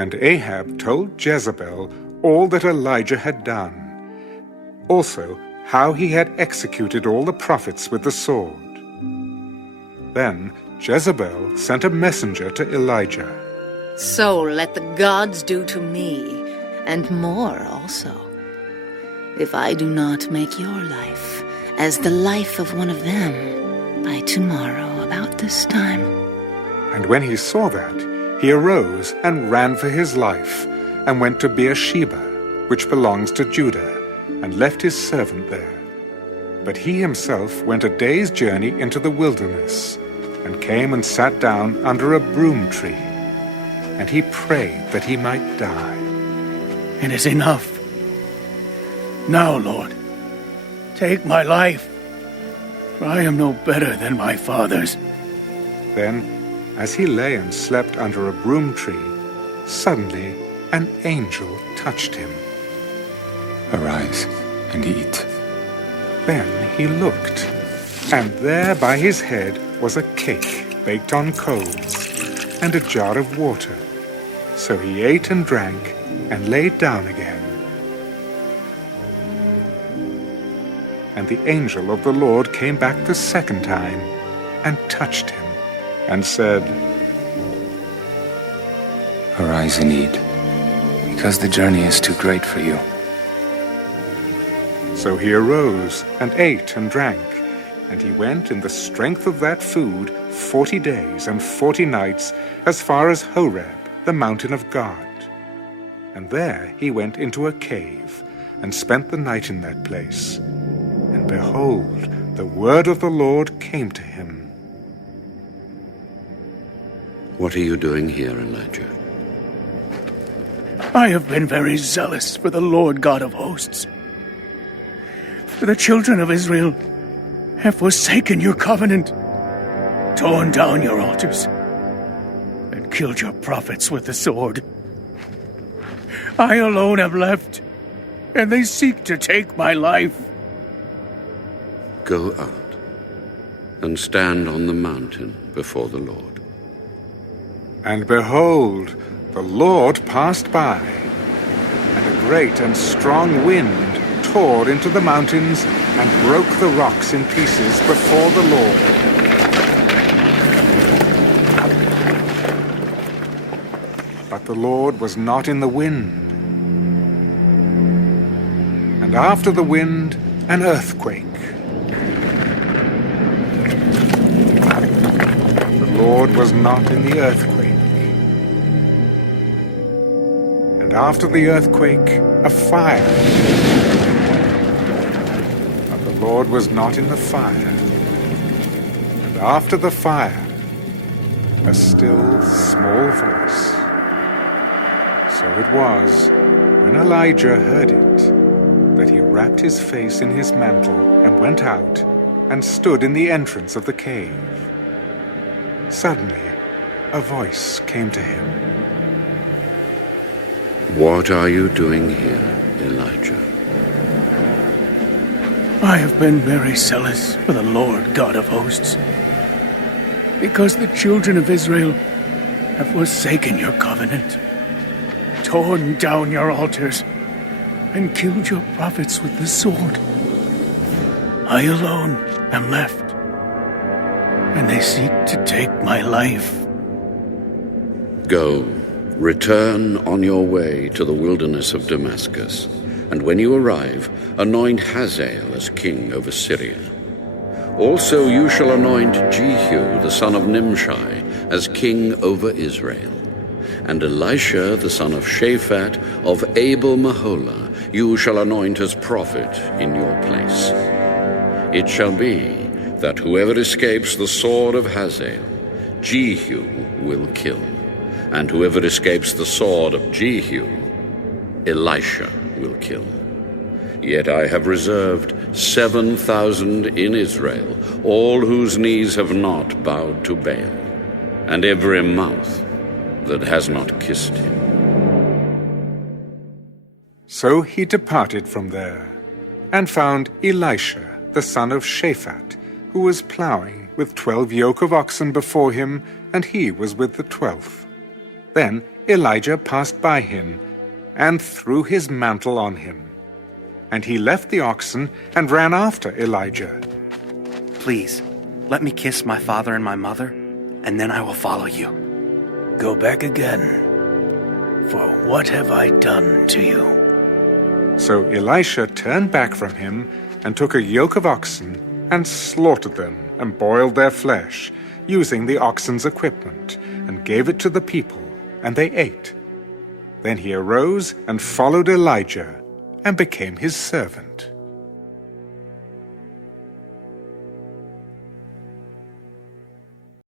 And Ahab told Jezebel all that Elijah had done, also how he had executed all the prophets with the sword. Then Jezebel sent a messenger to Elijah. So let the gods do to me, and more also, if I do not make your life as the life of one of them by tomorrow about this time. And when he saw that, he arose and ran for his life, and went to Beersheba, which belongs to Judah, and left his servant there. But he himself went a day's journey into the wilderness, and came and sat down under a broom tree. And he prayed that he might die. It is enough. Now, Lord, take my life, for I am no better than my fathers. Then, as he lay and slept under a broom tree, suddenly an angel touched him. Arise and eat. Then he looked, and there by his head was a cake baked on coals, and a jar of water. So he ate and drank, and lay down again. And the angel of the Lord came back the second time, and touched him, and said, Arise and eat, because the journey is too great for you. So he arose, and ate and drank, and he went in the strength of that food 40 days and 40 nights, as far as Horeb, the mountain of God. And there he went into a cave, and spent the night in that place. And behold, the word of the Lord came to him. What are you doing here, Elijah? I have been very zealous for the Lord God of hosts. For the children of Israel have forsaken your covenant, torn down your altars, and killed your prophets with the sword. I alone am left, and they seek to take my life. Go out and stand on the mountain before the Lord. And behold, the Lord passed by, and a great and strong wind tore into the mountains and broke the rocks in pieces before the Lord. But the Lord was not in the wind. And after the wind, an earthquake. The Lord was not in the earthquake. And after the earthquake, a fire. But the Lord was not in the fire. And after the fire, a still small voice. So it was, when Elijah heard it, that he wrapped his face in his mantle and went out and stood in the entrance of the cave. Suddenly, a voice came to him. What are you doing here, Elijah? I have been very zealous for the Lord God of hosts, because the children of Israel have forsaken your covenant, torn down your altars, and killed your prophets with the sword. I alone am left, and they seek to take my life. Go, return on your way to the wilderness of Damascus, and when you arrive, anoint Hazael as king over Syria. Also you shall anoint Jehu the son of Nimshi as king over Israel. And Elisha the son of Shaphat of Abel-Maholah you shall anoint as prophet in your place. It shall be that whoever escapes the sword of Hazael, Jehu will kill, and whoever escapes the sword of Jehu, Elisha will kill. Yet I have reserved 7,000 in Israel, all whose knees have not bowed to Baal, and every mouth that has not kissed him. So he departed from there, and found Elisha the son of Shaphat, who was plowing with 12 yoke of oxen before him, and he was with the 12th. Then Elijah passed by him, and threw his mantle on him. And he left the oxen and ran after Elijah. Please, let me kiss my father and my mother, and then I will follow you. Go back again, for what have I done to you? So Elisha turned back from him and took a yoke of oxen and slaughtered them and boiled their flesh, using the oxen's equipment, and gave it to the people, and they ate. Then he arose and followed Elijah and became his servant.